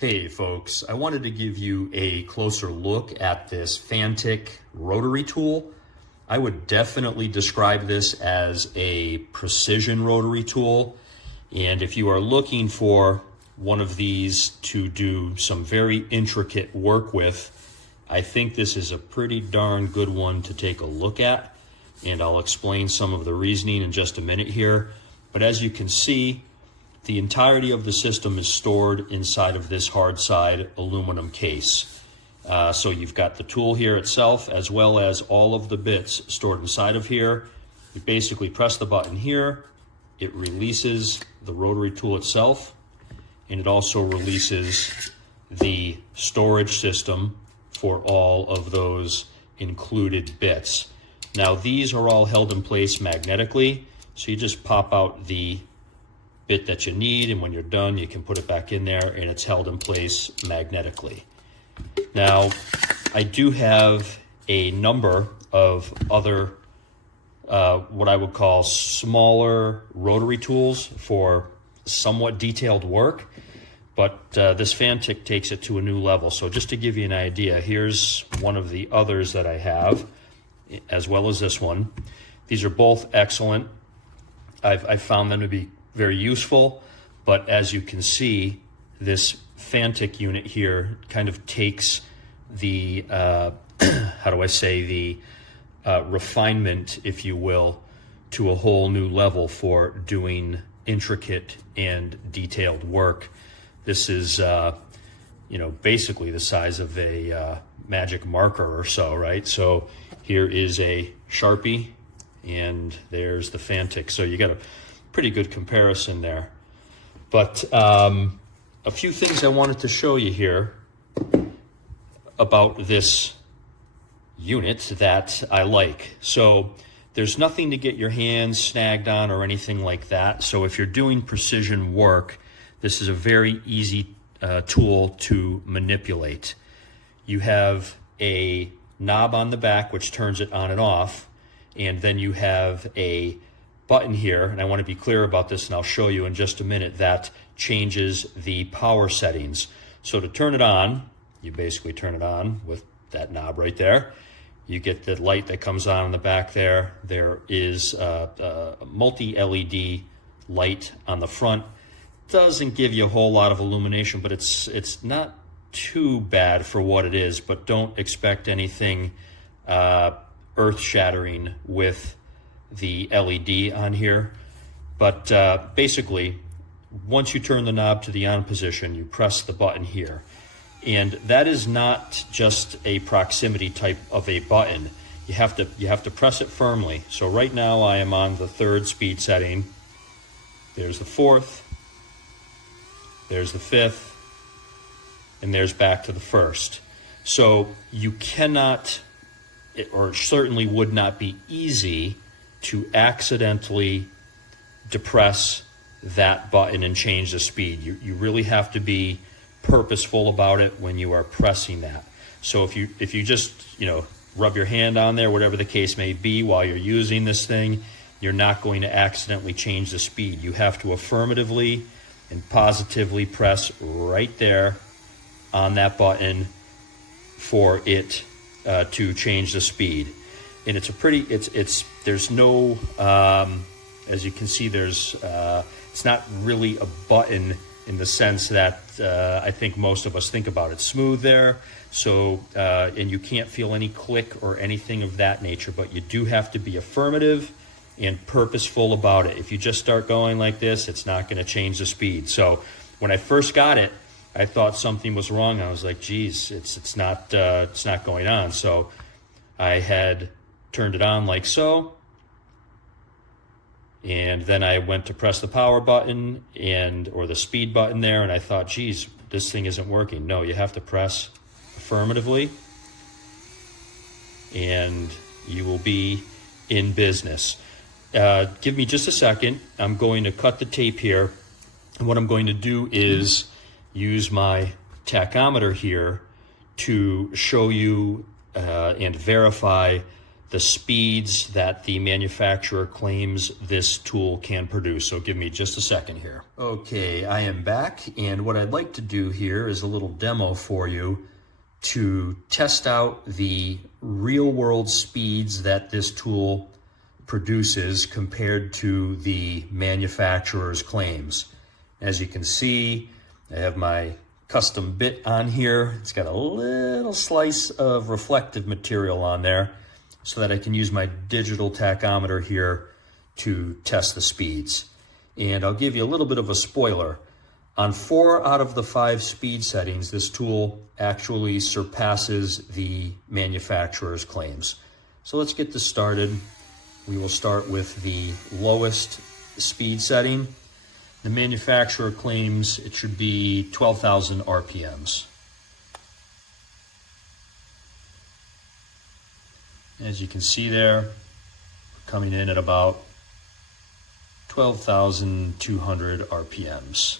Hey folks, I wanted to give you a closer look at this Fanttik rotary tool. I would definitely describe this as a precision rotary tool. And if you are looking for one of these to do some very intricate work with, I think this is a pretty darn good one to take a look at. And I'll explain some of the reasoning in just a minute here. But as you can see, the entirety of the system is stored inside of this hard side aluminum case. So you've got the tool here itself as well as all of the bits stored inside of here. You basically press the button here, it releases the rotary tool itself, and it also releases the storage system for all of those included bits. Now these are all held in place magnetically, so you just pop out the bit that you need, and when you're done you can put it back in there and it's held in place magnetically. Now I do have a number of other what I would call smaller rotary tools for somewhat detailed work, but this Fanttik takes it to a new level. So just to give you an idea, here's one of the others that I have, as well as this one. These are both excellent. I've found them to be very useful, but as you can see, this Fanttik unit here kind of takes the how do I say, the refinement, if you will, to a whole new level for doing intricate and detailed work. This is you know, basically the size of a magic marker or so, right? So here is a Sharpie and there's the Fanttik. So you got a pretty good comparison there. But a few things I wanted to show you here about this unit that I like. So there's nothing to get your hands snagged on or anything like that. So if you're doing precision work, this is a very easy tool to manipulate. You have a knob on the back which turns it on and off, and then you have a button here, and I want to be clear about this, and I'll show you in just a minute, that changes the power settings. So to turn it on, you basically turn it on with that knob right there. You get the light that comes on in the back there. There is a multi-LED light on the front. Doesn't give you a whole lot of illumination, but it's not too bad for what it is, but don't expect anything earth-shattering with the LED on here. But basically, once you turn the knob to the on position, you press the button here. And that is not just a proximity type of a button. You have to press it firmly. So right now I am on the 3rd speed setting. There's the 4th, there's the 5th, and there's back to the 1st. So you cannot, or certainly would not be easy to accidentally depress that button and change the speed. You really have to be purposeful about it when you are pressing that. So if you just, you know, rub your hand on there, whatever the case may be, while you're using this thing, you're not going to accidentally change the speed. You have to affirmatively and positively press right there on that button for it to change the speed. And it's a pretty, there's no, as you can see, there's, it's not really a button in the sense that I think most of us think about. It's smooth there, so, and you can't feel any click or anything of that nature, but you do have to be affirmative and purposeful about it. If you just start going like this, it's not going to change the speed. So when I first got it, I thought something was wrong. I was like, geez, it's not going on. So I had turned it on like so, and then I went to press the power button or the speed button there, and I thought, geez, this thing isn't working. No, you have to press affirmatively and you will be in business. Give me just a second. I'm going to cut the tape here, and what I'm going to do is use my tachometer here to show you and verify the speeds that the manufacturer claims this tool can produce. So give me just a second here. Okay, I am back, and what I'd like to do here is a little demo for you to test out the real-world speeds that this tool produces compared to the manufacturer's claims. As you can see, I have my custom bit on here. It's got a little slice of reflective material on there so that I can use my digital tachometer here to test the speeds. And I'll give you a little bit of a spoiler. On 4 out of the 5 speed settings, this tool actually surpasses the manufacturer's claims. So let's get this started. We will start with the lowest speed setting. The manufacturer claims it should be 12,000 RPMs. As you can see there, coming in at about 12,200 RPMs.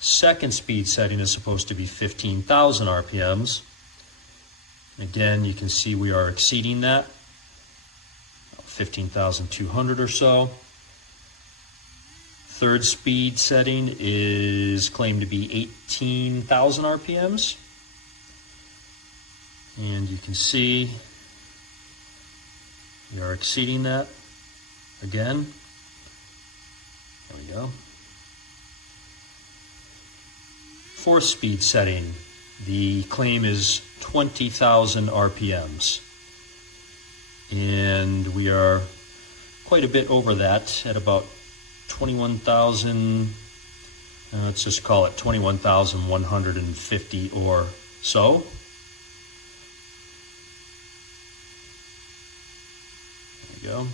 Second speed setting is supposed to be 15,000 RPMs. Again, you can see we are exceeding that, 15,200 or so. Third speed setting is claimed to be 18,000 RPMs. And you can see we are exceeding that again. There we go. Fourth speed setting, the claim is 20,000 RPMs. And we are quite a bit over that at about 21,000, let's just call it 21,150 or so. There we go.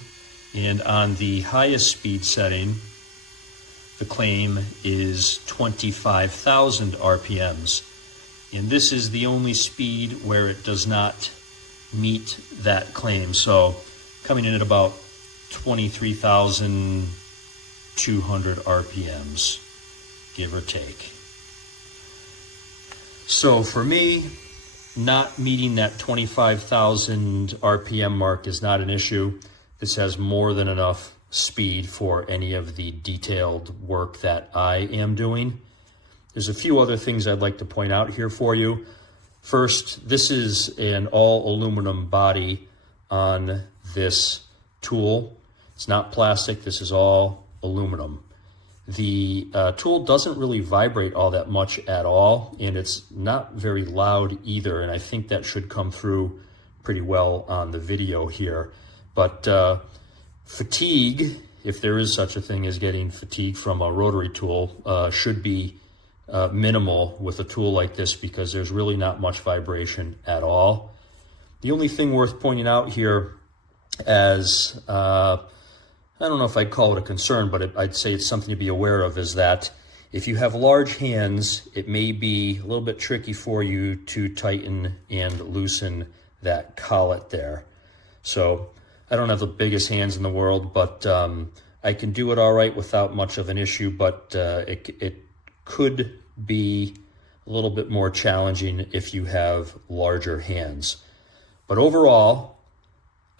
And on the highest speed setting, the claim is 25,000 RPMs. And this is the only speed where it does not meet that claim. So coming in at about 23,200 RPMs, give or take. So for me, not meeting that 25,000 RPM mark is not an issue. This has more than enough speed for any of the detailed work that I am doing. There's a few other things I'd like to point out here for you. First, this is an all aluminum body on this tool. It's not plastic, this is all aluminum. The tool doesn't really vibrate all that much at all, and it's not very loud either, and I think that should come through pretty well on the video here. But fatigue, if there is such a thing as getting fatigue from a rotary tool, should be minimal with a tool like this because there's really not much vibration at all. The only thing worth pointing out here as, I don't know if I'd call it a concern, but I'd say it's something to be aware of, is that if you have large hands, it may be a little bit tricky for you to tighten and loosen that collet there. So I don't have the biggest hands in the world, but I can do it all right without much of an issue, but it could be a little bit more challenging if you have larger hands. But overall,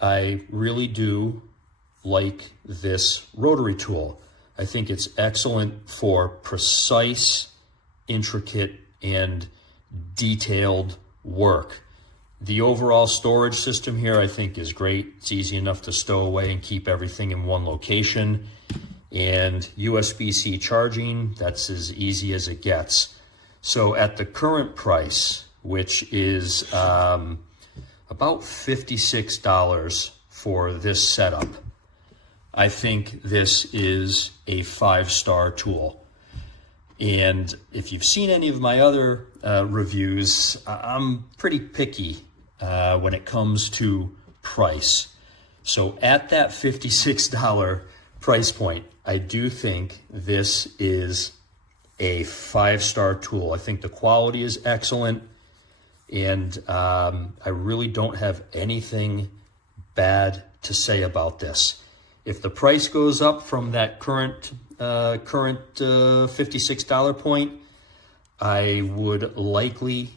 I really do like this rotary tool. I think it's excellent for precise, intricate, and detailed work. The overall storage system here I think is great. It's easy enough to stow away and keep everything in one location. And USB-C charging, that's as easy as it gets. So at the current price, which is about $56 for this setup, I think this is a 5-star tool. And if you've seen any of my other reviews, I'm pretty picky when it comes to price. So at that $56 price point, I do think this is a 5-star tool. I think the quality is excellent, and I really don't have anything bad to say about this. If the price goes up from that current $56 point, I would likely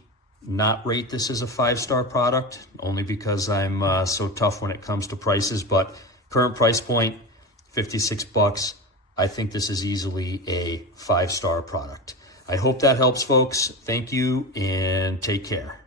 not rate this as a 5-star product, only because I'm so tough when it comes to prices, but current price point, $56. I think this is easily a 5-star product. I hope that helps, folks. Thank you and take care.